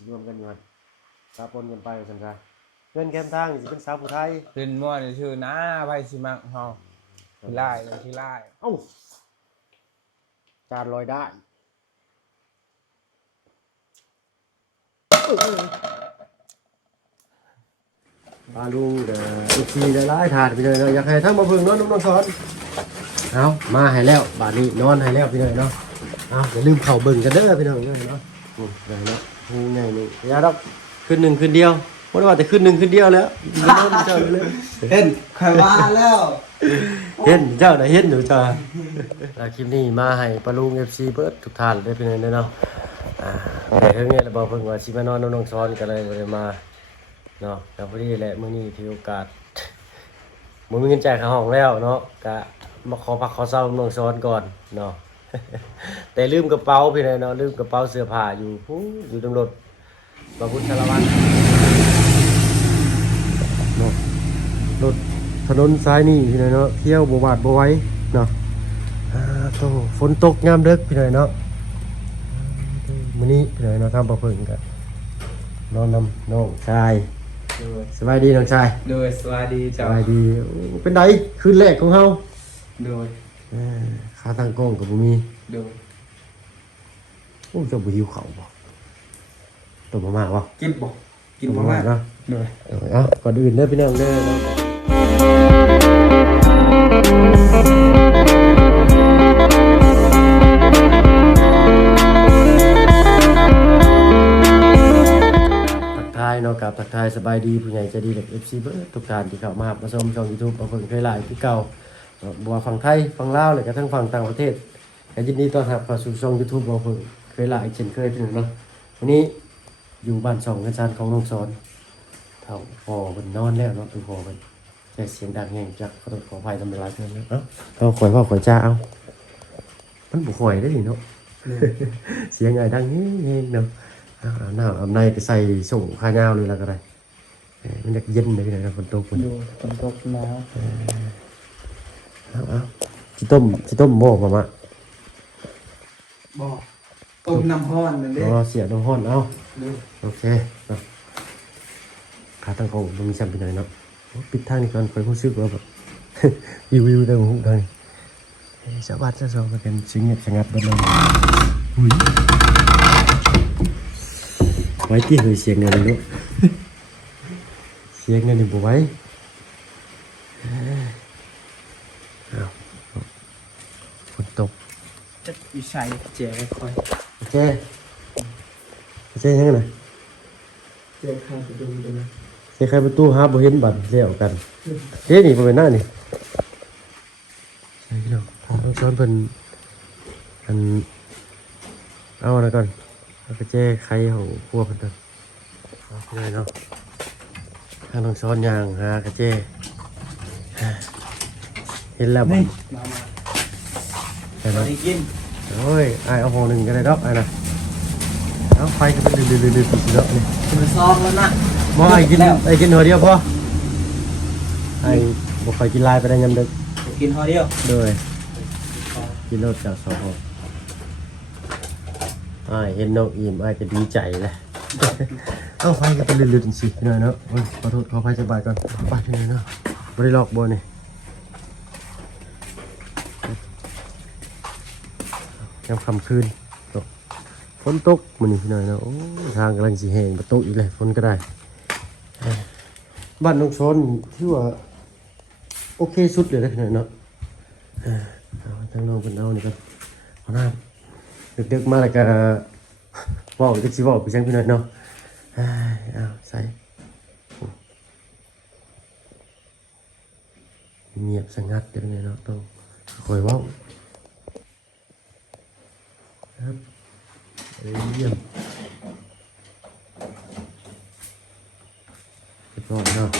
สิรวมกันอยู่หั่นสาปนกันไปซั่นซะเงินแคมทางสิเป็นสาวผู้ไทยเป็นม่วนชื่อนะไผสิมักเฮาขี้ลายเลยขี้ลายเอ้าจานลอยได้ปลาลุงเด้อทุกทีได้หลายถาดไปเลยเนาะอยากให้ทั้งมาเพิ่งเนาะน้องๆสอนเอามาให้แล้วบาดนี้นอนให้แล้วพี่น้องเนาะเอาอย่าลืมเข้าเบิ่งกันเด้อพี่น้องเนาะได้เนาะง่ายๆนี่อย่าดอกคืนหนึ่งคืนเดียวบ่ได้ว่าแต่คืนหนึ่งคืนเดียวแล้วนอนเจ้าเลย เห็นข่อยว่าแล้ว เห็นเจ้าน่ะเห็นอยู่จ้าคลิปนี้มาให้ปลาลุง FC เบิดทุกท่านได้พี่น้องเนาะแต่เรื่องนี้เราบอกเพิ่งว่าสิมานอนน้องๆสอนกันเลยมาเนาะแล้วพอดีแหละมื้อนี้ถือโอกาสบ่มีเงินจ่ายค่าห้องแล้วเนาะก็มาขอพักขอเซาน้องสอนก่อนเนาะ แต่ลืมกระเป๋าพี่น้องเนาะลืมกระเป๋าเสื้อผ้าอยู่อยู่ตรงรถบางพุทธสารวัตรเนาะรถถนนซ้ายนี่พี่น้องเนาะเที่ยวบ่บาดบ่ไหวเนาะโตฝนตกยามดึกพี่น้องเนาะมื้อนี้พี่น้องเนาะทำบ่เพิ่งกันนอนนำน้องชายสบายดีน้องชาย โดยสวัสดี ส เจ้า บายดีเป็นไดคืนแรกของเฮา โดย ค่าตั้งกล้องก็บ่มี โดย โอ้เจ้าบ่หิวข้าวบ่ตัวบ่มากบ่ กินบ่กิน ตัว บ่ บ่ มาม าก กเนาะ โดย ก่อนอื่นเด้อพี่น้องเด้อทักทายเนาะกับทักทายสบายดีผู้ใหญ่ใจดีเด็ก FC เบิดทุกท่านที่เข้ามาชมช่อง YouTube เอาเพิ่งเคยหลายคือเก่าบ่ว่าฝั่งไทยฝั่งลาวหรือก็ทั้งฝั่งต่างประเทศก็ยินดีต้อนรับเข้าสู่ช่อง YouTube เอาเพิ่งเคยหลายเช่นเคยพี่น้องเนาะวันนี้อยู่บ้านช่องกันซานของน้องสอนเท่าพ่อเพิ่นนอนแล้วเนาะคือพ่อเพิ่นแค่เสียงดังแฮงจักขอโทษขออภัยทำเวลาเพิ่นเนาะเอาข่อยเว้าข่อยจ้าเอามันบ่ข่อยได้นี่เนาะ เสียงไงดังเฮงๆเนาะเอาหน้าเอาในไปใส่ส่งข้ายาวเลยแล้วก็ได้มันจะเย็นเลยพี่น้องฝนตก โดยฝนตกแล้ว เอาสิต้มหม้อมา บ่ต้มน้ำร้อนนั่นเด้ อ๋อเสียน้ำร้อนเอา โดย โอเคเนาะขาตั้งของมันมีซ้ำไปหน่อยเนาะปิดทางนี้ก่อนไปรู้สึกว่าแบบ วิวดังหูดังชาวบ้านชาวซองก็เป็นสิ่งเงียบสงัดบ้านเราอุ้ยไว้ที่เหยเสียงเนี่ยเลยลูก เสียงเนี่ยนี่บ่ไว้เอาฝนตก จะอยู่ใส่แจกค่อย โอเคยังไงนะ แจกข้างประตูด้วยนะ ใครประตูหาบ่เห็นบัตรเลี้ยวกันเฮ้ยนี่บ่เป็นหน้านี่ใช่พี่น้องต้องสอนเพิ่นอันเอาอะไรก่อนเอากระเจ้ไข่ของพวกเพิ่นก่อนเอาไปเลยเนาะทางต้องสอนยางหากระเจ้เห็นแล้วบ่ นี่มา เห็นแล้ว ได้กิน โอ้ยไอ้เอาห่อหนึ่งก็ได้ดอกไอ้นะเอาไฟก็เป็นดื้อๆๆๆเนาะนี่ มาซองแล้วนะ บ่ไอ้กินหัวเดียวพอไอ้บ่ค่อยกินลายไปได้ยามดึก กินห่อเดียว ด้วยกินรถจากสพอ้ายเห็นน้องอิ่มอ้ายก็ดีใจเลย เอ้าไฟก็เป็นลื่นๆสิพี่น้อยเนาะโอ้ยขอโทษขออภัยสบายก่อนไปพี่น้อยเนาะบ่ได้ลอกบ่นี่ยามค่ำคืนตกฝนตกมื้อนี้พี่น้อยเนาะโอ้ยทางกำลังสิแห้งบ่ตกอีกเลยฝนก็ได้บ้านน้องชนที่ว่าโอเคสุดเลยนะพี่น้อยเนาะเอาทางน้องเป็นเอานี่กันเอาน้ำดึกๆมาแล้วก็ว่าวจะสิว่าวไปจังพี่น้อยเนาะเอาใส่เงียบสงัดเดี๋ยวนี้เนาะต้องคอยว่าวครับเยี่ยมเรียบร้อยเนาะ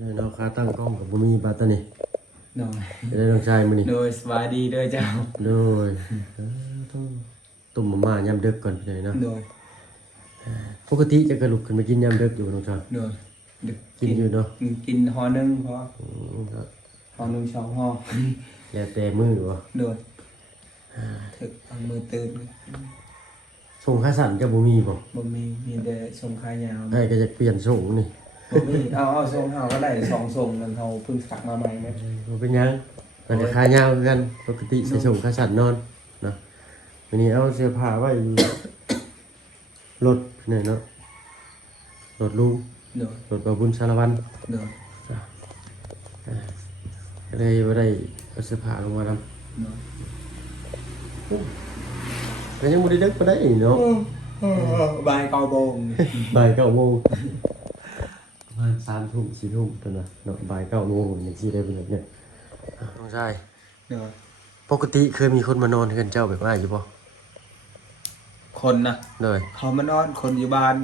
นี่เนาะขาตั้งกล้องกับบุมีบาตานี่ โดย จะได้ลองใช้มื้อนี้ โดยสวัสดีเด้อเจ้า โดยต้องตุ่มมาม่ายามดึกก่อนพี่เนาะ โดย ปกติจะกระลุกขึ้นมากินยามดึกอยู่น้องจอย โดยดึก กินอยู่เนาะ กินห่อหนึงพอ ครับ ห่อหนึงสองห่อ แล้วแต่มือวะ โดยถึกเอามือตื่น ส่งค่าสั่นก็บ่มีบ่ บ่มีแต่ทรงขายาว ไอ้ก็จะเปลี่ยนส่งนี่ บ่มีเอาทรงเฮาก็ได้2ทรงมันเฮาเพิ่งสักมาใหม่แม่ บ่เป็นหยังมันจะขายาวคือกันปกติใส่ส่งค่าสั่นนอนเนาะวันนี้เอาเสื้อผ้าไว้อยู่รถนี่เนาะรถลุง เด้อ รถบาบุญสารวัตร เด้อ ก็เลยบ่ได้เอาเสื้อผ้าลงมานำ เด้อ ก็ยังบ่ได้เลิกบ่ได้เนาะ บายเกาโบง บ่าย9 โมงประมาณ3 ทุ่ม4 ทุ่มตอนน่ะเนาะบ่าย9 โมงจังซี่ได้เพิ่นเนี่ยน้องชาย เด้อ ปกติเคยมีคนมานอนเฮือนเจ้าแบบว่าอยู่บ่ คนนะ เลย เขามานอนคนอยู่บ้าน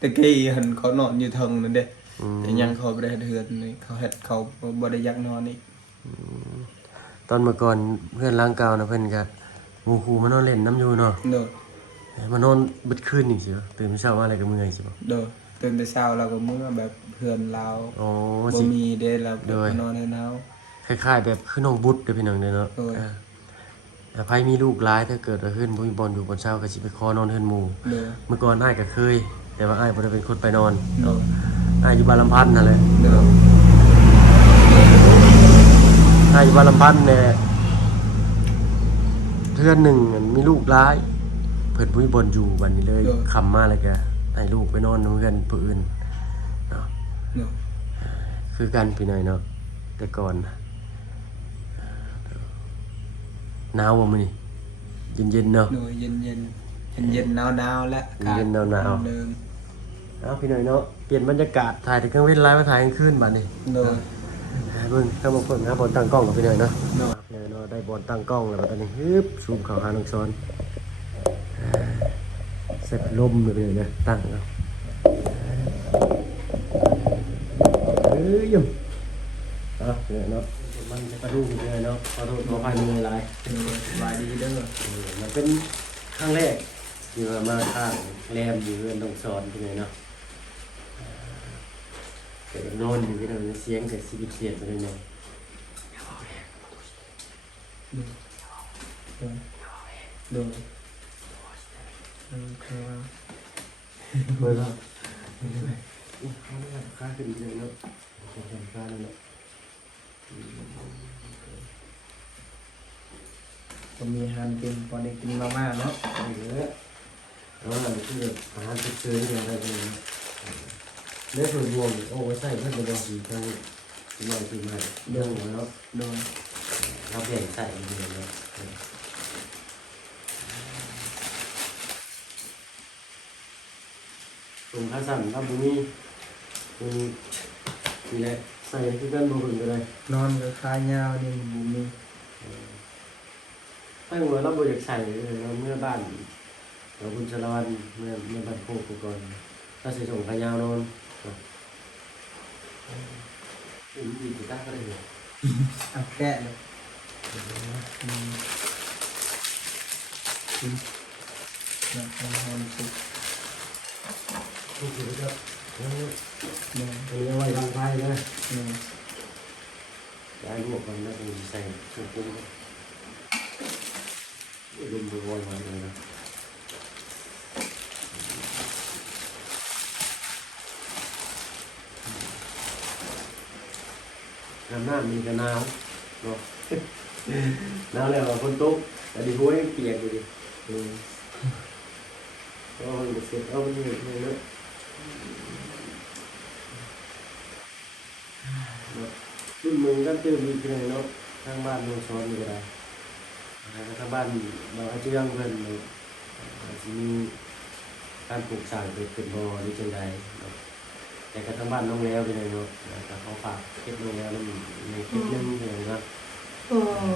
ตะกี้หันเขานอนอยู่เทิงนั่นเด้ อืม แต่ยังเขาบ่ได้เฮ็ดเฮือนนี่เขาเฮ็ดเขาบ่ได้อยักนอนนี่ ตอนเมื่อก่อนเพื่อนล้างกาวนะเพิ่นก็หมู่คู่มานอนเล่นน้ำอยู่เนาะ เด้อ มานอนเบิดคืนนี่สิบ่ตื่นเช้ามาอะไรก็เมื่อยสิบ่ เด้อตื่นแต่เช้าเราก็มื้อแบบเพื่อนเรา อ๋อ บ่ สิ มีเด้เรา โดย นอนให้เฮา คล้ายๆแบบคือน้องบุตรเด้อพี่น้องเด้อเนาะ โดย แต่ไผมีลูกหลายถ้าเกิดว่าเฮือนบ่มีบ่อนอยู่บ่อนเช้าก็สิไปขอนอนเฮือนหมู่ เด้อ เมื่อก่อนอ้ายก็เคย แต่ว่าอ้ายบ่ได้เป็นคนไปนอน เด้อ อ้ายอยู่บ้านลำพันธ์นั่นแหละ เด้อ อ้ายอยู่บ้านลำพันธ์แหละเทื่อหนึงมีลูกหลายเพิ่นบ่มีบ่อนอยู่บัดนี้เลยค่ำมาแล้วก็ให้ลูกไปนอนนำเฮือนผู้อื่นเนาะ เด้อ คือกันพี่น้อยเนาะแต่ก่อนน่ะหนาวบ่มื้อนี้เย็นๆเนาะ เด้อเย็นๆหนาวๆและ เย็นๆหนาวๆ เด้อ เอาพี่น้อยเนาะเปลี่ยนบรรยากาศถ่ายแต่กลางเว้นไลฟ์มาถ่ายกลางคืนบัดนี้ เด้อ เบิ่งถ้ามาเพิ่นหาบอลตั้งกล้องกับพี่น้อยเนาะ เด้อ พี่น้อยเนาะได้บอลตั้งกล้องแล้วบัดนี้ฮึบซูมเข้าหาน้องซ้อนเสร็จลมเลยพี่น้อยเนาะตั้งเอาเอ้ยยุ่งเอาพี่น้อยเนาะมันจะกระดูกพี่น้อยเนาะขอโทษขออภัยมีหลาย เด้อสบายดีเด้อ มันเป็นครั้งแรกที่ว่ามาข้างแรมอยู่เรือนตรงสอนที่ไหนเนาะเกิดนอนอยู่ที่นั่นเสียงเกิดชีวิตเสียดไปเลยเนาะ เด้อเด้อครับ เมื่อเราเขาเรียกค่าขึ้นเลยเนาะเป็นค่าเลยเนาะ ก็มีอาหารกินพอได้กินมาม่าเนาะ เอาเยอะแล้วมันคือแบบอาหารติดเชื้อที่อะไรเป็นเนื้อส่วนรวมโอ้ไว้ใส่เพื่อนเป็นบางทีทั้งที่เราคือมาเรื่องของเรา โดน เราเปลี่ยนใส่เองเนาะตรงข้าสั่นครับตรงนี้นี่แหละใส่ที่ด้านบนก็ได้ นอนกับขายาวนี่บุมี ถ้าหัวเราบริจาคใส่เราเมื่อบ้านเราคุณชลวันเมื่อบ้านโคกก่อนถ้าใส่ส่งขายาวนอนดีกีตาร์ก็ได้เลย เอาแกะเลยนะทำความสุข นี่คือครับ เนาะ เอาไว้ทางไฟเลย เนาะ ย้ายลวกกันแล้วก็ใส่ชุดกุ้งลมบวมมาเลยนะน้ำหน้ามีกระนาวเนาะหนาวแล้วคนตุ๊กแต่ดีหัวยังเปียกอยู่ดิก็มันเสร็จเอามันเหนื่อยเลยเนาะรุ่นมึงก็เจอมีเพียงเนาะทางบ้านลงซ้อนมีอะไรทางบ้านเราให้เชื่องเพื่อนเลยที่มีการปลูกสร้างเป็นบ่อหรือจังใดเนาะแต่ก็ทางบ้านน้องแล้วไปเลยเนาะแต่เขาฝากเก็บน้องแล้วนั่นในคลิปนึงเลยนะ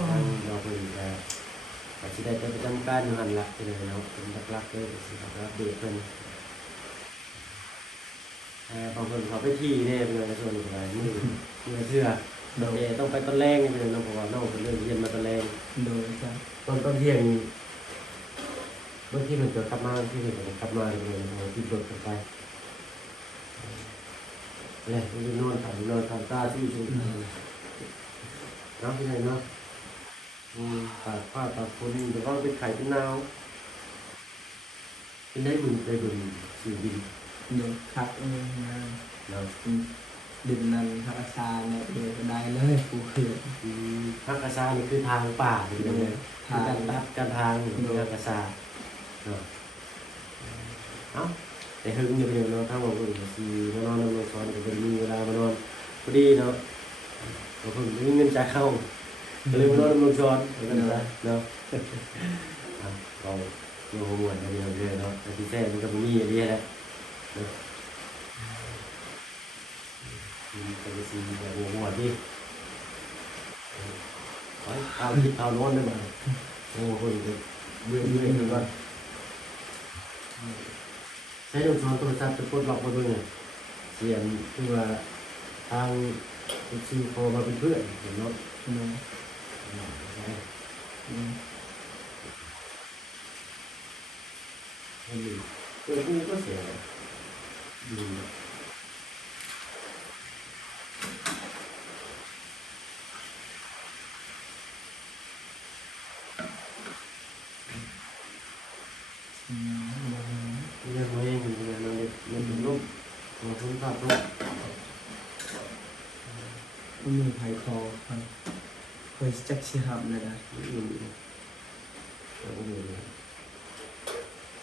ทางเราเพิ่นแต่ที่ได้ไปประจำการอยู่หันหลักไปเลยเนาะเป็นหลักๆเลยสิครับเด็กเพิ่นบางคนเขาไปที่เนี่ยเป็นอะไรส่วนอะไรมือเชื่อต้องไปตอนแรกนี่เป็นน้องบอกว่าน้องเป็นเรื่องเรียนมาตอนแรก โดยจ้ะ ตอนเที่ยงเมื่อที่มันจะกลับมาที่มันจะกลับมาเลยที่รถกลับไปเลยมันจะนอนถ่ายตาที่ชูน้ำที่ไหนเนาะตากผ้าตากฝนแต่ก็เป็นไข่เป็นนาว เป็นได้บุญได้บุญสื่อดิน เดี๋ยวคักงาน เนาะ ดินนั้นทางอาซาเนี่ยเดี๋ยวได้เลยปูเขื่อน ภาคกษานี่คือทางป่าเป็นยังไงการตัดการทางภาคกษาเนาะเอ้าแต่หึงอยู่เดียวเนาะถ้าบอกว่าสิมานอนนำลงซ้อนก็เป็นมีเวลามานอนพอดีเนาะเราเพิ่งมีเงินจ่ายเข้าก็เลยมานอนนำลงซ้อนก็ได้เนาะเราโยมหมวนกันเดียวเลยเนาะแต่ที่แท้มันก็มีอย่างนี้แหละเนาะไปสิแบบหัวดิเอาคิดเอาโน้นได้ไหมโอ้โหเบื่อเลยว่าใช้ลงซ้อนโทรศัพท์จะกดล็อกมาด้วยไงเสียงคือว่าทางซีโฟมาเป็นเพื่อนเห็นเนาะผู้ก็เสียดียังไม่เห็นเลยมันเป็นรูปของทุนภาพรูป มันมีไผ่คอครับเคยจักชิฮับเลยนะไ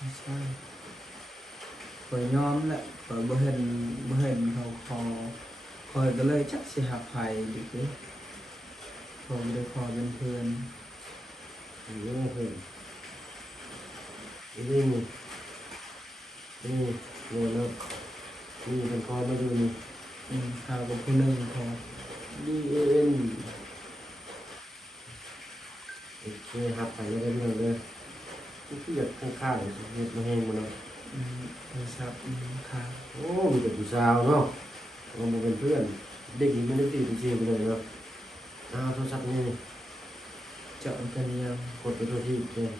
ม่ใช่เคยยอมแหละเคยบ่เห็นเขาคอคอยก็เลยจักชิฮับไผ่ดิเด้คอยเลยคอเป็นเพื่อน เยอะเลยนี่นี่โน่นแล้วนี่เป็นคอมาดูนี่ ข่าวกับผู้หนึ่งคอ DAN โอเคครับไปได้เรื่องเลยนี่คือแบบข้างๆเนี่ยมาแห้งมาเนาะ โทรศัพท์ค่ะ โอ้มีแต่ผู้สาวเนาะเรามาเป็นเพื่อนเด็กนี่ไม่ได้ตีไปเชียร์ไปเลยเนาะโทรศัพท์นี่ เจาะกันยัง กดไปตัวที่เลย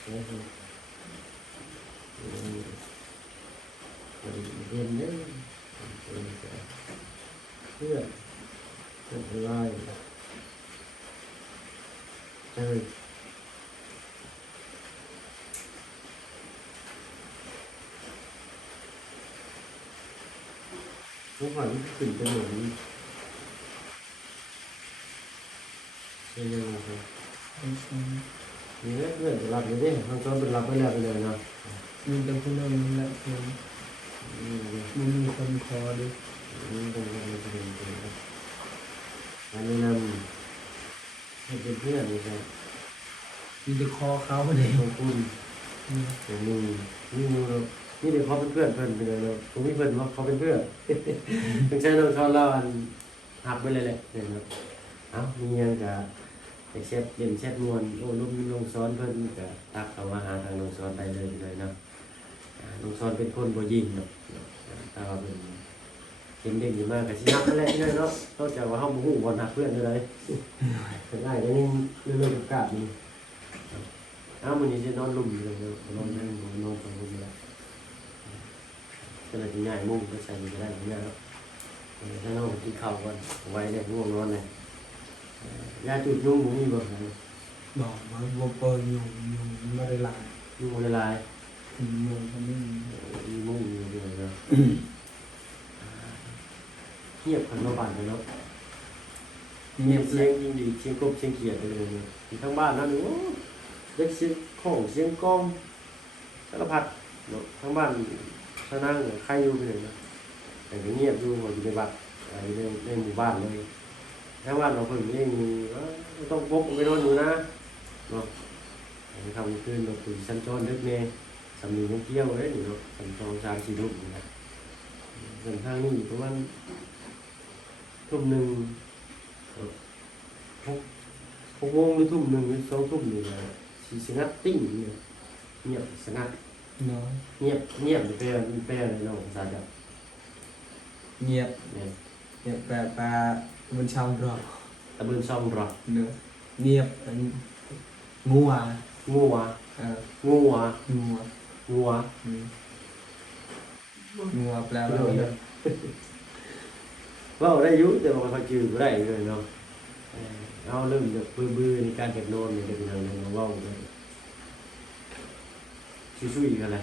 ใช่ครับเรียนได้เพื่อนอะไรใช่ทุกวันขึ้นเป็นเหมือนเป็นยังไงครับนี่เพื่อนจะรับอยู่ดิทางซ้อนเป็นรับไปแล้วไปเลยนะ มีแต่ผู้หนึ่งนั่นแหละเพื่อนมันมีคนคอดิ นี่เป็นอะไรเป็นอันนี้นำให้เป็นเพื่อนนี่ครับ มีแต่คอเขาเลย ขอบคุณอย่างนี้นี่เรานี่เดี๋ยวเขาเป็นเพื่อนเพื่อนไปเลยเราผมไม่เพื่อนว่าเขาเป็นเพื่อนต้องใช้เราเขาเล่าอันหักไปเลยแหละเห็นไหมเอ้ามียังกับไอเชฟเป็นเชฟมวนโอ้ลุงลงซ้อนเพื่อนกับตักเอามาหาทางลงซ้อนไปเลยเนาะลงซ้อนเป็นคนบ่ยิงเนาะแต่ว่าเป็นเห็นเด็กอยู่มากกับชินักนั่นแหละที่นั่นเนาะเขาจะว่าเขาบุกบอลหักเพื่อนเลยถึงง่ายก็นี่เรื่องกับกาบนี่มันนี่จะนอนลุ่มเลยนอนนั่งนอนฟังลุ่มเลยก็เลยง่ายมุ่งก็ใส่ก็ได้ง่ายแล้วถ้านอนกินข้าวก่อนไว้เนี่ยง่วงนอนเลยยาจุดยุ่งนี่บ่ บอกว่าบ่เปิดยุงไม่ได้ลาย ยุ่งละลาย ยุงคนนี้ มีมุ่งอยู่เลยเนาะเงียบขันมาบ้านเลยเนาะเงียบเสียงยิงดีเสียงกบเสียงเขียดเลยเนี่ยที่ทั้งบ้านนั่นโอ้เด็กเสียงของเสียงกองสารพัดเนาะทั้งบ้านท่านั่งใครอยู่ไปเลยนะแต่เงียบอยู่อยู่ในบ้านอยู่ในหมู่บ้านเลยทั้งบ้านเราเพิ่งเองต้องพกไปนอนอยู่นะเนาะทำคืนเราตื่นชั้นจอนดึกเนี่ยสำนีต้องเที่ยวเลยเนาะสำจอง3-4 ทุ่มนะส่วนทางนี้ประมาณทุ่มหนึ่ง6 โมงหรือทุ่มหนึ่งหรือ2 ทุ่มนี่นะสีสงัดติ้งเนี่ยเงียบสงัด น้อย เงียบแปลเลยเนาะภาษาจับ เงียบ เนี่ย เงียบแปลมันช่างรอ ตะบึงซ่อมรอ เนื้อเงียบงัว งัว งัว งัว งัวแปลว่าเงียบ ว่าได้อยุ่แต่ว่าเขาจืดไม่ได้เลยเนาะเอาเริ่มจากบื้อในการเก็บโนนเนี่ยเป็นยังไงเราเล่าเลย ซุยๆกันเลย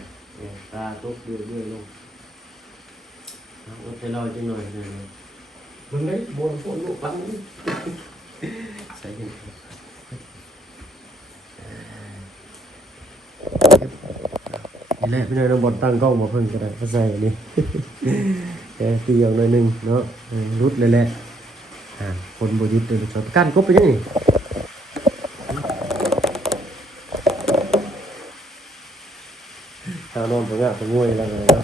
ตาตกเบื่อๆลงเอาอดใจรอจังหน่อยเลยเบิ่งได้บ่ฝนลูกปังใส่กันนี่แหละพี่น้อยเราบดตั้งกล้องมาเพิ่งก็ได้ก็ใส่อันนี้ตีอย่างหน่อยหนึงเนาะรุดเลยแหละคนบ่ยึดเลยชอบกันกบไปยังนี่ตานอนตรงนี้ตรงงวยแล้วไงเนาะ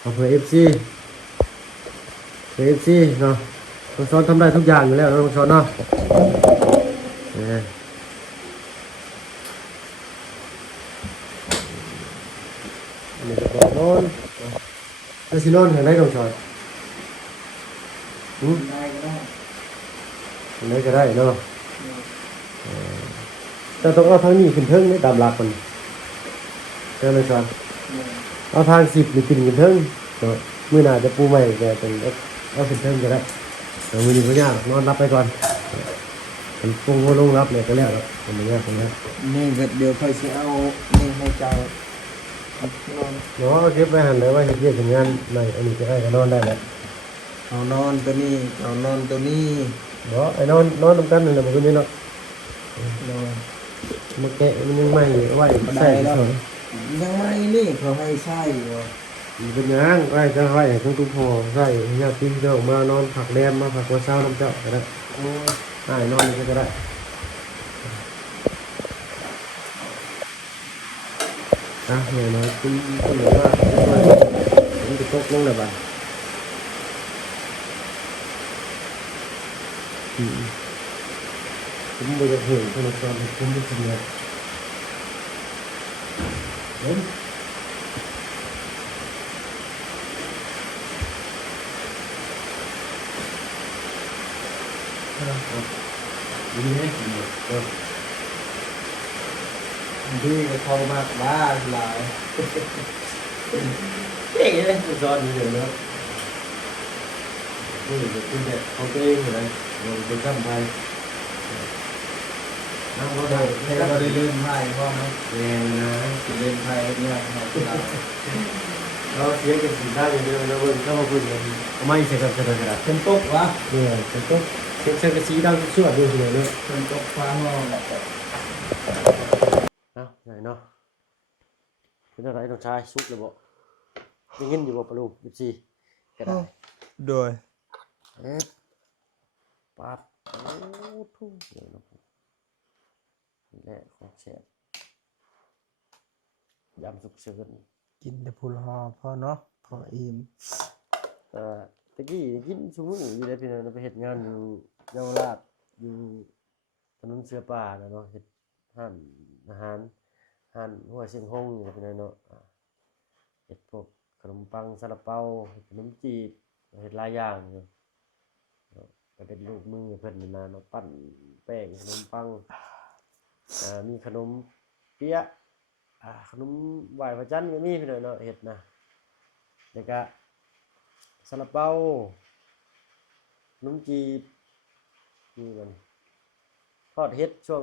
เอาเพื่อ FC เนาะน้องช้อนทำได้ทุกอย่างอยู่แล้วน้องช้อนเนาะอันนี้ก็นอนแล้วสินอนทางไหนน้องช้อนได้ก็ได้ ทางไหนก็ได้เนาะแต่ต้องเอาทางนี้ขึ้นเทิงนี่ตามหลักมันเจ้าน้องช้อนเอาทาง10นี่ขึ้นเทิงเนาะมื้อหน้าจะปูใหม่แต่เป็นเอาขึ้นเทิงก็ได้แต่มื้อนี้บ่ยากนอนรับไปก่อนมันปรุงบ่ลงรับเลยก็แล้วครับมันบ่ยากนะ นี่ก็เดี๋ยวค่อยสิเอานี่ให้เจ้านอน เนาะเก็บไว้หั่นเลยว่าเฮ็ดเวียกเฮ็ดงานในอันนี้ก็ได้ก็นอนได้แหละ เอานอนตัวนี้เอานอนตัวนี้ บ่ไอ้นอนนำกันนั่นแหละบ่คือนี่เนาะ นอน มันแกะมันยังใหม่เอาไว้ใส่เฉย ยังไม่นี่เขาให้ใช่อยู่ มันเป็นหยังไว้จะไว้ให้ทั้งทุกพอใส่ญาติพี่น้องมานอนพักแรมมาพักวันเช้าน้ำเจ้าก็ได้ โอ้ย ได้นอนนี่ก็ได้เนี่ยนะคุณเหลือว่ามันจะตกลงเลยบ่ผมบ่อยากเห็นคนละตอนผมบ่สิเนี่ยเห็นดีไหมดีก็เข้ามากบ้าหลาย เก่งเลยสอนดีเลยเนาะนี่เป็นคุณแบบเขาเองเลยลงไปตั้งไปน้ำก็ได้ ให้เราได้เล่นไพ่พ่อไหม แรงนะ สิเล่นไพ่เนี่ยเราจะได้ เราเสียกันสินค้าอย่างเดียวเราเบิ่งเข้ามาพูดกันเอาไม่ใช่กับกระดาษกระดาษ เป็นตกวะ เนี่ยเป็นต้นเสียงเสียงกระสีดังชั่วดูสิเลยเนาะ เป็นตกฟ้าห้อง ไหนเนาะเป็นอะไรน้องชายซุกเลยบ่ได้ยินอยู่บ่ปะลุง14ก็ได้ โดย ปั๊บโอ้ทุ่งเดี๋ยวนะผมนี่แหละของแซ่บยำสุกเชิญ กินแต่พูลหอพ่อเนาะพออิ่ม ตะกี้กินซุมื้ออยู่ได้พี่น้องไปเฮ็ดงานอยู่เยาวราชอยู่ถนนเสือป่าเนาะเฮ็ดร้านอาหารร้านหัวเชียงฮงนี่พี่น้องเนาะเฮ็ดพวกขนมปังซาลาเปาเฮ็ดขนมจีบเฮ็ดหลายอย่างอยู่ก็เป็นลูกมือเพิ่นนี่นะเนาะปั้นแป้งขนมปังมีขนมเปี๊ยะขนมไหว้พระจันทร์ก็มีพี่น้องเนาะเฮ็ดนะแล้วก็ซาลาเปาขนมจีบนี่มันทอดเฮ็ดช่วง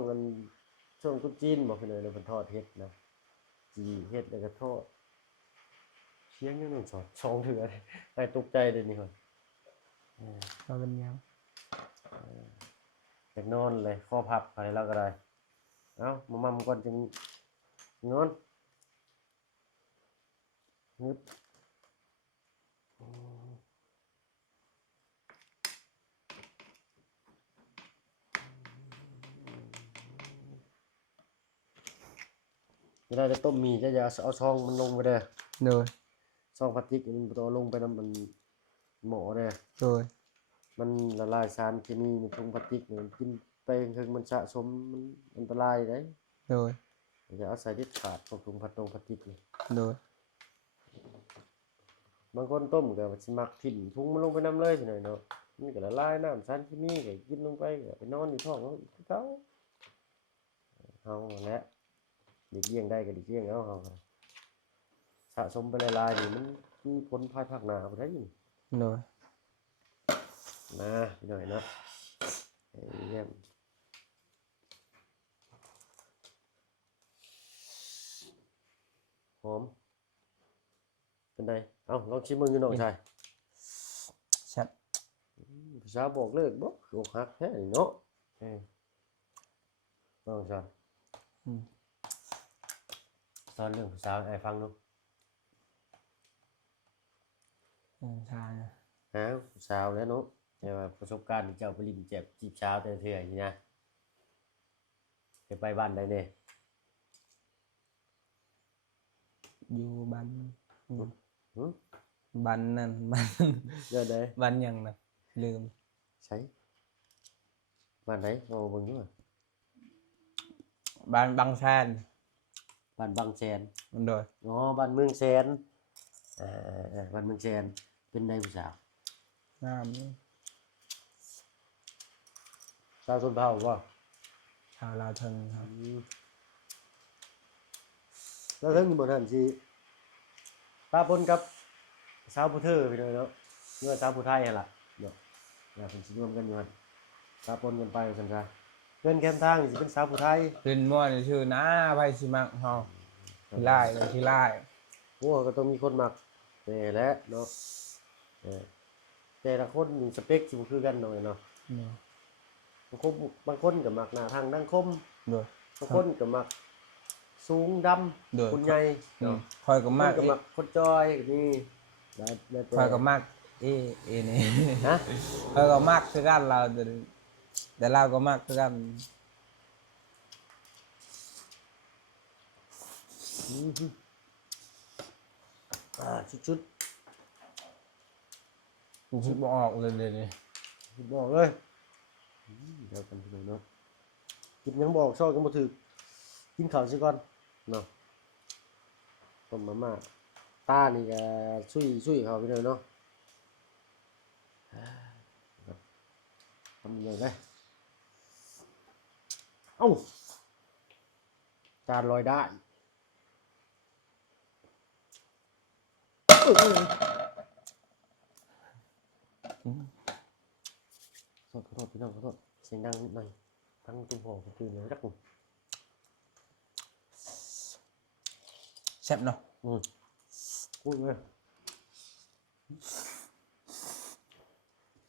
ตรุษจีนบ่พี่น้องเนาะเพิ่นทอดเฮ็ดนะจีเฮ็ดแล้วก็ทอดเสียงยังต้องสองเถื่อให้ตกใจเลยนี่ก่อน เราเป็นยัง อยากนอนเลยข้อพับไปแล้วก็ได้เอามามั่มก่อนจึงนอนนึบเวลาจะต้มหมี่จะอย่าเอาซองมันลงไปเด้อ โดย ซองพลาสติกมันตัวลงไปน้ำมันหมอเด้อ โดย มันละลายสารเคมีในถุงพลาสติกเนี่ยกินไปถึงมันสะสมมันอันตรายได้ โดย อย่าเอาใส่เด็ดขาดพวกถุงพลาสติกนี่ โดย บางคนต้มก็สิมักถิ่นถุงมันลงไปน้ำเลยสิหน่อยเนาะมันก็ละลายน้ำสารเคมีก็กินลงไปก็ไปนอนอยู่ท้องคือเก่าเอาแหละหลีกเลี่ยงได้ก็หลีกเลี่ยงเอาสะสมไปหลายๆนี่มันมีผลภายภาคหน้าบ่ได้นี่ โดย นะพี่หน่อยเนาะเยี่ยม หอมเป็นไงเอ้าลองชิมมึงอยู่น้องชาย แซ่บ ผู้สาวบอกเลิกบ่อกหักแท้นี่เนาะน้องชายสอนเรื่องผู้สาวให้ฟังดู ใช่ ฮะผู้สาวแล้วเนาะแต่ว่าประสบการณ์ที่เจ้าไปลิ้นเจ็บจีบสาวแต่เทื่อนี่นะไปบ้านใดเนี่ย อยู่บ้าน หือ บ้านนั่นบ้าน เดี๋ยวใด บ้านหยังนะลืม ใช่บ้านไหนเอาเบิ่งดูว่า บ้านบางแสน บ้านบางแสน มันโดย อ๋อบ้านเมืองแสนบ้านเมืองแสนเป็นไดผู้สาว งามนี่ สาวชนเผ่าบ่ ชาวลาวเทิงครับ แล้วเรื่องนี้บ่ทันสิป้าปนกับสาวผู้เฒ่อไปเลยเนาะเมื่อสาวผู้ไทยหั่นล่ะเนาะอยากเพิ่นสิรวมกันอยู่หั่นป้าปนกันไปซั่นซะเงินแคมทางสิเป็นสาวผู้ไทย เป็นม่วนชื่อนะไผสิมักเฮาที่ไล่เลยที่ไล่ โอ้ก็ต้องมีคนมักแน่แหละเนาะแต่ละคนนี่สเปคสิบ่คือกันเนาะเนาะบางคนก็มักหน้าทางดังคม โดย บางคนก็มักสูงดำ โดย คนใหญ่เนาะ คอยก็มาก ก็มักคนจอยนี่ได้แต่ คอยก็มากเอนี่ ฮะ คอยก็มากคือกันเราแต่เราก็มากคือกัน ชุด คิดบ่ออกเลยนี่ ๆบอกเลยเดี๋ยวกันพี่น้องเนาะกินยังบอกชอบกันบ่ถึกกินข้าวซิก่อนเนาะต้มมาม่าตานี่ก็ซุยเขาไปเลยเนาะทำยังไงได้เอ้าจานลอยได้ขอโทษพี่น้องขอโทษเสียงดังนิดหน่อยทั้งตุ้มห่อตื่นเลยรัก แซ่บเนาะ พูดเลย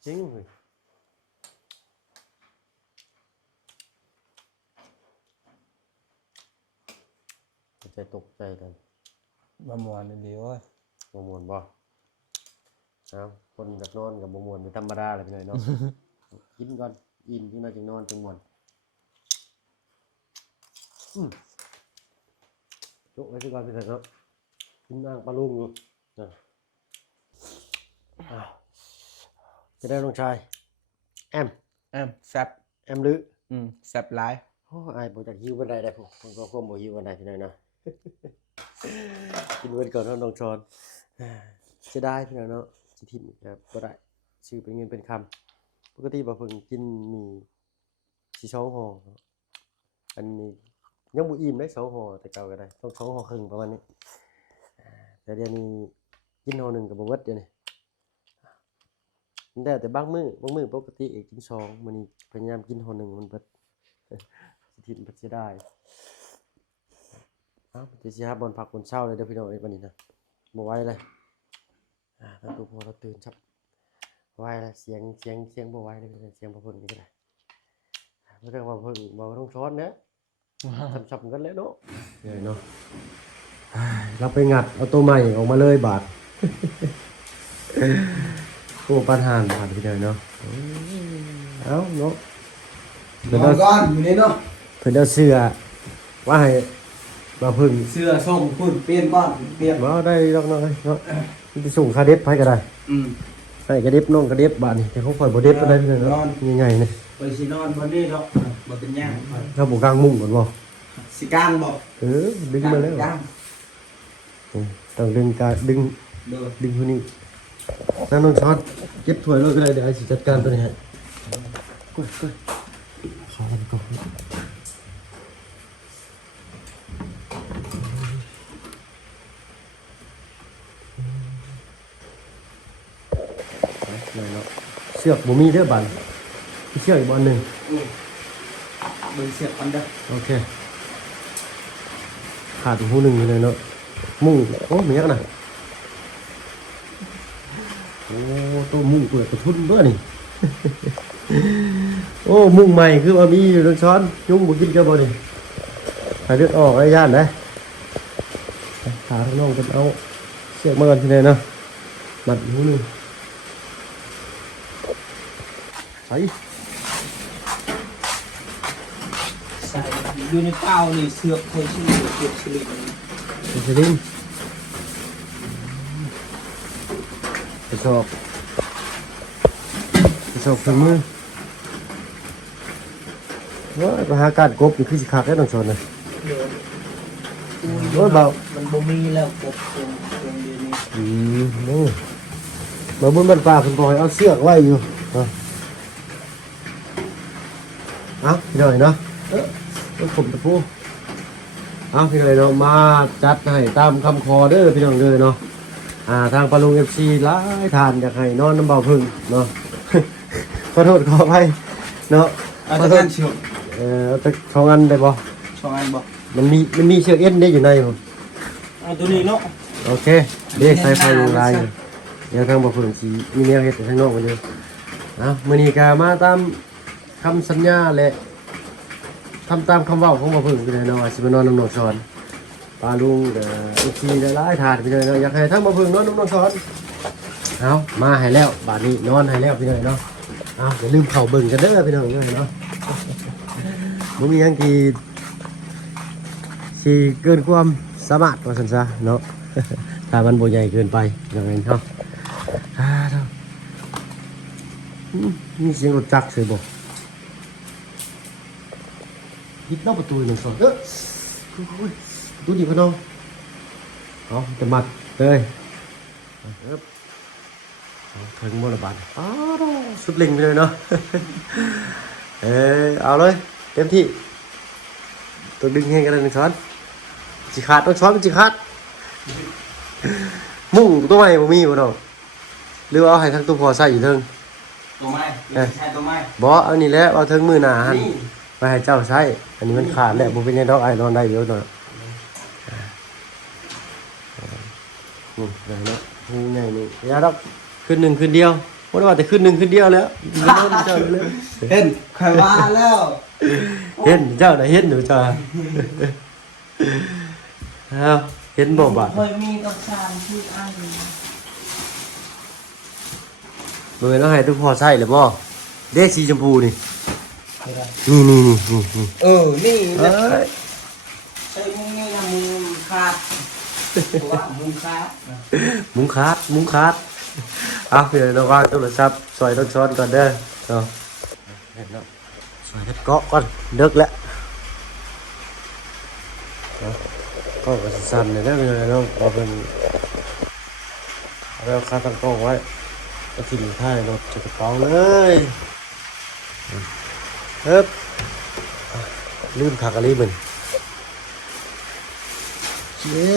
จริงเลยใจตกใจกัน บ่ม่วนดีเว้ย บ่ม่วนบ่เอาคนอยากนอนกับบ่ม่วนเป็นธรรมดาเลยพี่น้อยเนาะ กินก่อนอิ่มจังน้อยจังนอนจังม่วนยกไว้สิก่อนพี่น้อยเนาะกินนางปลาลุงอยู่จะได้ลงชายแอม แซ่บ แอมหรือ แซ่บหลาย โอ้อายบ่จากหิวบันไดได้ผมก็ควบบ่หิวบันไดพี่น้อยเนาะ กินเวินก่อนเนาะน้องชอนเสียดายพี่น้อยเนาะสิทิ่มครับบ่ได้ชื่อเป็นเงินเป็นคำปกติบ่เพิ่งกินมี4 2ห่ออันนี้ยังบ่อิ่มได้2ห่อแต่เก่าก็ได้ต้อง2ห่อครึ่งประมาณนี้แต่เดี๋ยวนี้กินห่อหนึงก็บ่เบิดเดี๋ยวนี้ได้แต่บางมื้อปกติกิน2มื้อนี้พยายามกินห่อหนึงมันเบิด สิทิ่มเสียดายจะสิหาบอลพักบนเช้าเลยเด้อพี่น้องเอ้ยวันนี้นะบ่ไหวเลยตั้งตัวพอเราตื่นครับไหวแล้วเสียงบ่ไหวเลยเสียงบ่เพิ่นนี่ก็ได้บ่ต้องว่าเพิ่นบ่ต้องช้อนเด้อซับๆกันแล้วเนาะเนาะเราไปงัดเอาตัวใหม่ออกมาเลยบาท โอ้ปัญหาบาทพี่น้องเนาะเอ้าเนาะ เดี๋ยวก่อนอยู่นี่เนาะ เพิ่นเอาเสื้อว่าให้มาพึ่ง เสื้อส่งพุ่นเปลี่ยนก่อนเปลี่ยน บ่ได้ดอกน้อยเนาะมันสิส่งคาเด็บให้ก็ได้ให้กระเด็บน้องกระเด็บบาดนี่แต่เขาค่อยบ่เด็บปานใดเพิ่นเนาะใหญ่ๆนี่ ไปสินอนบ่นี้ดอกบ่เป็นหยัง ถ้าบ่กลางมุ้งก่อนบ่ สิกลางบ่ ดึงมาแล้ว กลาง ต้องดึงดึง โดย ดึงผู้นี้นั่นน้องช้อนเก็บถ้วยเลยก็ได้เดี๋ยวไอ้สิจัดการตัวนี้ให้กุ้ยขอกันก่อนเลยเนาะเสือกบ่มีเด้อบันเชือกอีกบอลหนึ่ง เบิ่งเสียบกันเด้อ โอเคขาดอีกหูหนึ่งอยู่เลยเนาะ มุ้งโอ้เมียกันนะโอ้ตัวมุ้งเปิดกระทุนเบ้อนี่ โอ้มุ้งใหม่คือว่ามีอยู่ตรงช้อนยุ่งบุกินเจ้าบ่นี่หาเลือดออกไอ้ย่านนะขาข้างนอกเป็นเอาเสียกมาก่อนทีเดียวเนาะมัดหูนึงใส่ ใส่อยู่ในเป้านี่เสือกเคยชื่อเก็บสลิง สลิงกระสอบถึงมือว่าไปหาการกบอยู่ที่สิขาดได้ต้องชนนะ เดี๋ยว โอ้ยเบา มันบ่มีแล้วกบตรงเดียวนี้ นี่มาบนบ้านป่าคุณบอยเอาเสือกไว้อยู่เอาพี่หน่อยเนาะต้องผมตะปูเอาพี่หน่อยเนาะมาจัดให้ตามคำคอเด้อพี่น้องเด้อเนาะทางปาลุงFCหลายทานอยากให้นอนน้ำเบาพึ่งเนาะ ขอโทษขออภัยเนาะ อาจารย์เชือก เอาแต่สองอันได้บ่ ช่องอันบ่ มันมีเชือกเอ็นได้อยู่ในผม เอาตัวนี้เนาะ โอเคเด็กใส่ไฟลงลายอยู่เดี๋ยวทางบ่พึ่งสิมีแนวเฮ็ดทางนอกกันอยู่มื้อนี้ก็มาตามคำสัญญาและทำตามคำเว้าของบ่พึ่งไปเลยเนาะว่าสิมานอนน้ำนองสอนปาลุงก็FCหลายทานไปเลยเนาะอยากให้ทั้งบ่พึ่งนอนน้ำนองสอนเอามาให้แล้วบาดนี้นอนให้แล้วพี่น้อยเนาะเอาอย่าลืมเข้าเบิ่งกันเด้อพี่น้องเด้อเนาะบ่มีหยังที่สิเกินความสามารถว่าซั่นซะเนาะ ถ้ามันบ่ใหญ่เกินไปอย่างนั้นเนาะเนาะมีเสียงรถจักรเสียบ่ยิดนอกประตูหนึ่งสองประตูดีพะน้องเอาจะมัดเลยถึงบริบาลสุดเล็งไปเลยเนาะ เอาเลยเต็มที่ตัวดึงให้กันเลยหนึ่งช้อนจีขาดต้องช้อนจีขาดมุ่งตัวใหม่บ่มีบ่น้องหรือเอาให้ทั้งตัวพอใส่อยู่เทิง ตัวไม้ใช่ตัวไม้ บ่เอานี่แหละเอาเทิงมือหน้าหั่นไปให้เจ้าใช้อันนี้มันขาดแล้วบ่เป็นหยังดอกไอ้นอนได้เดี๋ยวหน่อยได้เนาะนี่ไงนี่ยาดอกขึ้นหนึ่งขึ้นเดียวบ่ได้ว่าแต่ขึ้นหนึ่งขึ้นเดียวแล้วนอนเจ้าเลย เห็นใครว่าแล้ว เห็นเจ้าน่ะเห็นอยู่จ้าเอาเห็นบ่บาด เคยมีกับชามที่อ้าง เบิ่งแล้วให้ทุกพอใช้เลยบ่เด็กสีชมพูนี่นี่ นี่ เอ้ย ใช้มุ้งนี่นะมุ้งขาดตัวมุ้งขาด มุ้งขาดเอาเดี๋ยวเราวางโทรศัพท์ซอยต้องช้อนก่อนเด้อเนาะเห็นแล้วซอยเกาะก่อนเดึกแล้วก็กระสันเลยนะพี่น้องเอาเป็นเอาคาตั้งกล้องไว้ก็ทิ้งท้ายรถจะกระเป๋าเลยลืมถักอะไรบึนเย้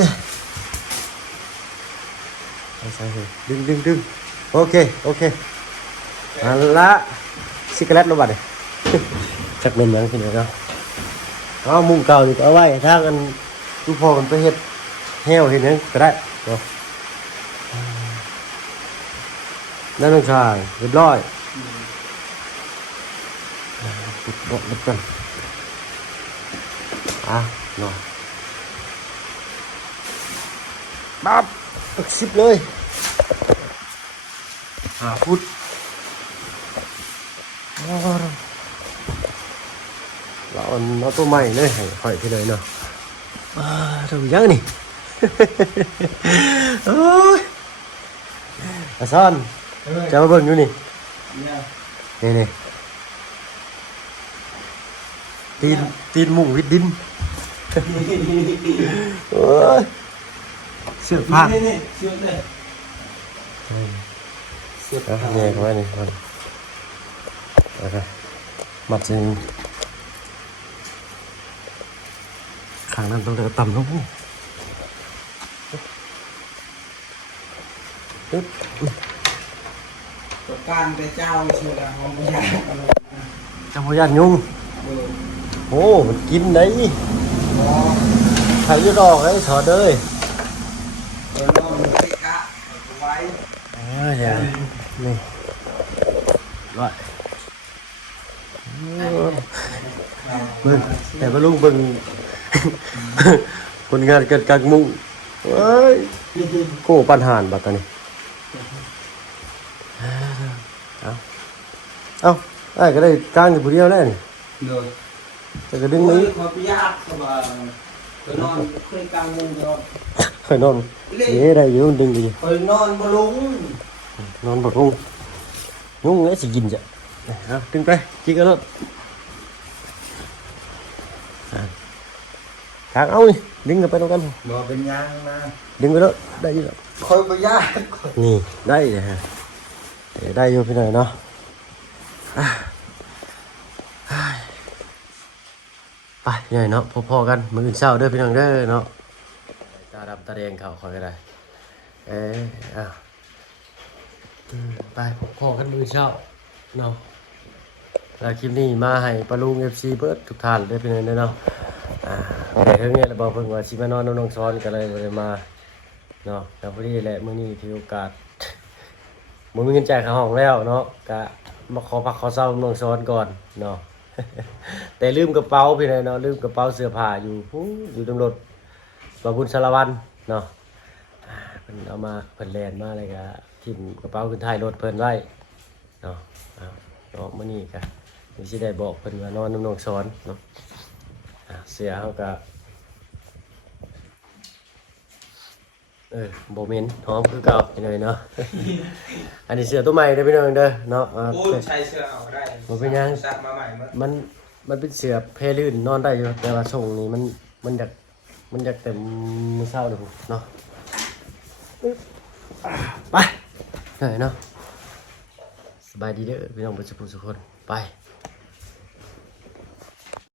ใส่เลยดึงโอเคอันละซิกเลตลงมาเลย จักเป็นยังที่ไหนเนาะเอามุมเก่านี่ก็เอาไว้ถ้ากันทุกพอกันไปเฮ็ดแห้วเฮ็ดหยังก็ได้เนาะนั่นต้องใช่เรียบร้อยปิดเบาะกันเนาะปั๊บตักสิบเลย5 ฟุตเราเอาตัวใหม่เลยให้ค่อยไปเลยเนาะทำยังนี่ โอ้ยอาซอนจะมาเบิ่งอยู่นี่นี่ตีนหมูวิดดินโอ้ยเสือกผ้านี่เชือกเลย เสือกเนี่ยเขาไว้นี่มันโอเคมัดจริงข้างนั้นต้องเดินต่ำลงปึ๊บ ตัวการแต่เจ้าเชือกของผู้ใหญ่ จังหวะยันยุงโอ้มันกินได้ใครจะดอกไอ้ถอดเลย เดี๋ยวนี่ว่าเบิ่งแต่ว่าลุงเบิ่ง คนงานเกิดกลางมุ้งเอ้ยโก้ปัญหาบัดตอนนี้เอาไอ้ก็ได้กลางอยู่ผู้เดียวแล้วนี่ เลย จะกระดึงนี้ เขาไปยากเขาว่าไปนอนเคยกลางมุงตลอด เคยนอนเย้ได้อยู่ดึงอยู่ เคยนอนบ่ลง นอนบักยุ่งไอ้สิกินจ้ะเอาดึงไปจิกเอารถกางเอานี่ดึงกันไปตรงกัน บ่เป็นยังนะ ดึงไปแล้วได้อยู่แล้ว คอยไปยาก นี่ได้เลยฮะได้อยู่พี่หน่อยเนาะไปพี่หน่อยเนาะพอๆกันมื้ออื่นเช้าเด้อพี่น้องเด้อเนาะตาดำตาแดงเขาคอยก็ได้อ้าวไปพอๆกันมื้อเช้าเนาะแล้วคลิปนี้มาให้ปลาลุง FC เบิดทุกท่านเด้อพี่น้องเด้อเนาะแต่เรื่องนี้เราบอกเพิ่งว่าสิมานอนน้องๆซ้อนก็เลยบ่ได้มาเนาะแล้วพอดีแหละมื้อนี้ถือโอกาสบ่มีเงินจ่ายค่าห้องแล้วเนาะก็มาขอพักขอเช้าน้องซ้อนก่อนเนาะ แต่ลืมกระเป๋าพี่น้องเนาะลืมกระเป๋าเสื้อผ้าอยู่อยู่ตำรวจบางบุญสารวัตรเนาะเพิ่นเอามาเพิ่นแลนมาอะไรก็ทิ่มกระเป๋าขึ้นท้ายรถเพิ่นไว้เนาะเนาะมื้อนี้ก็สิได้บอกเพิ่นว่านอนน้องซ้อนเนาะเสื้อเฮาก็โบเมนหอมคือเก่าพี่น้อยเนาะ อันนี้เสื้อตัวใหม่เด้อพี่น้องเด้อเนาะ โอ้ใช้เสื้อเอาได้ บ่เป็นหยัง ซักมาใหม่เมื่อ มันเป็นเสื้อเพลื่นนอนได้อยู่แต่ว่าส่งนี่มันอยากเต็มมือเศร้าเลยเนาะไปเหนื่อยเนาะสบายดีเด้อพี่น้องทุกคนไป